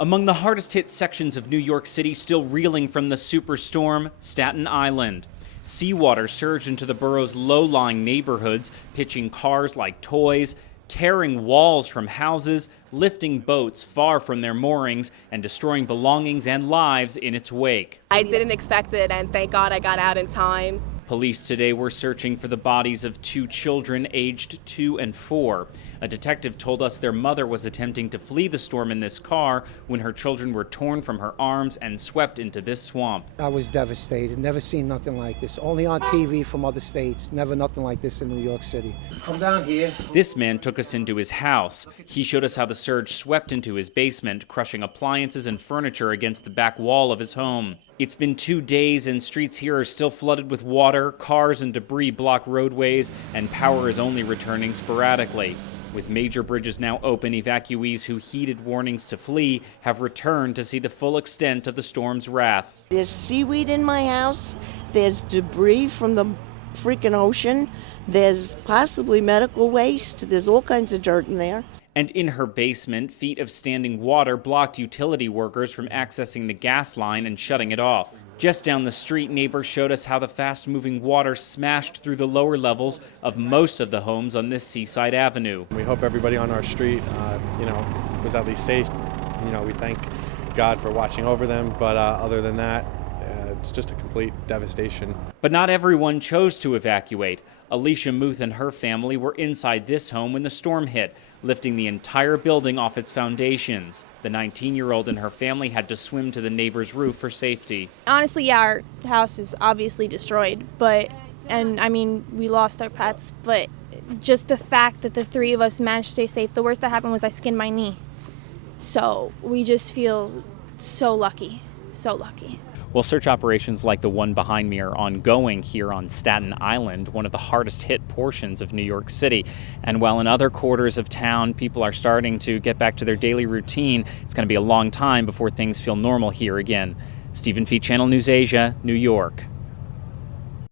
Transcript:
Among the hardest hit sections of New York City still reeling from the superstorm, Staten Island. Seawater surged into the borough's low-lying neighborhoods, pitching cars like toys, tearing walls from houses, lifting boats far from their moorings, and destroying belongings and lives in its wake. I didn't expect it, and thank God I got out in time. Police today were searching for the bodies of 2 children aged 2 and 4. A detective told us their mother was attempting to flee the storm in this car when her children were torn from her arms and swept into this swamp. I was devastated. Never seen nothing like this. Only on TV from other states. Never nothing like this in New York City. Come down here. This man took us into his house. He showed us how the surge swept into his basement, crushing appliances and furniture against the back wall of his home. It's been 2 days and streets here are still flooded with water, cars and debris block roadways, and power is only returning sporadically. With major bridges now open, evacuees who heeded warnings to flee have returned to see the full extent of the storm's wrath. There's seaweed in my house, there's debris from the freaking ocean, there's possibly medical waste, there's all kinds of dirt in there. And in her basement, feet of standing water blocked utility workers from accessing the gas line and shutting it off. Just down the street, neighbors showed us how the fast-moving water smashed through the lower levels of most of the homes on this seaside avenue. We hope everybody on our street, was at least safe. We thank God for watching over them, but other than that, it's just a complete devastation. But not everyone chose to evacuate. Alicia Muth and her family were inside this home when the storm hit, lifting the entire building off its foundations. The 19-year-old and her family had to swim to the neighbor's roof for safety. Honestly, yeah, our house is obviously destroyed, we lost our pets, but just the fact that the 3 of us managed to stay safe, the worst that happened was I skinned my knee. So we just feel so lucky, so lucky. Well, search operations like the one behind me are ongoing here on Staten Island, one of the hardest hit portions of New York City. And while in other quarters of town, people are starting to get back to their daily routine, it's going to be a long time before things feel normal here again. Stephen Fee, Channel News Asia, New York.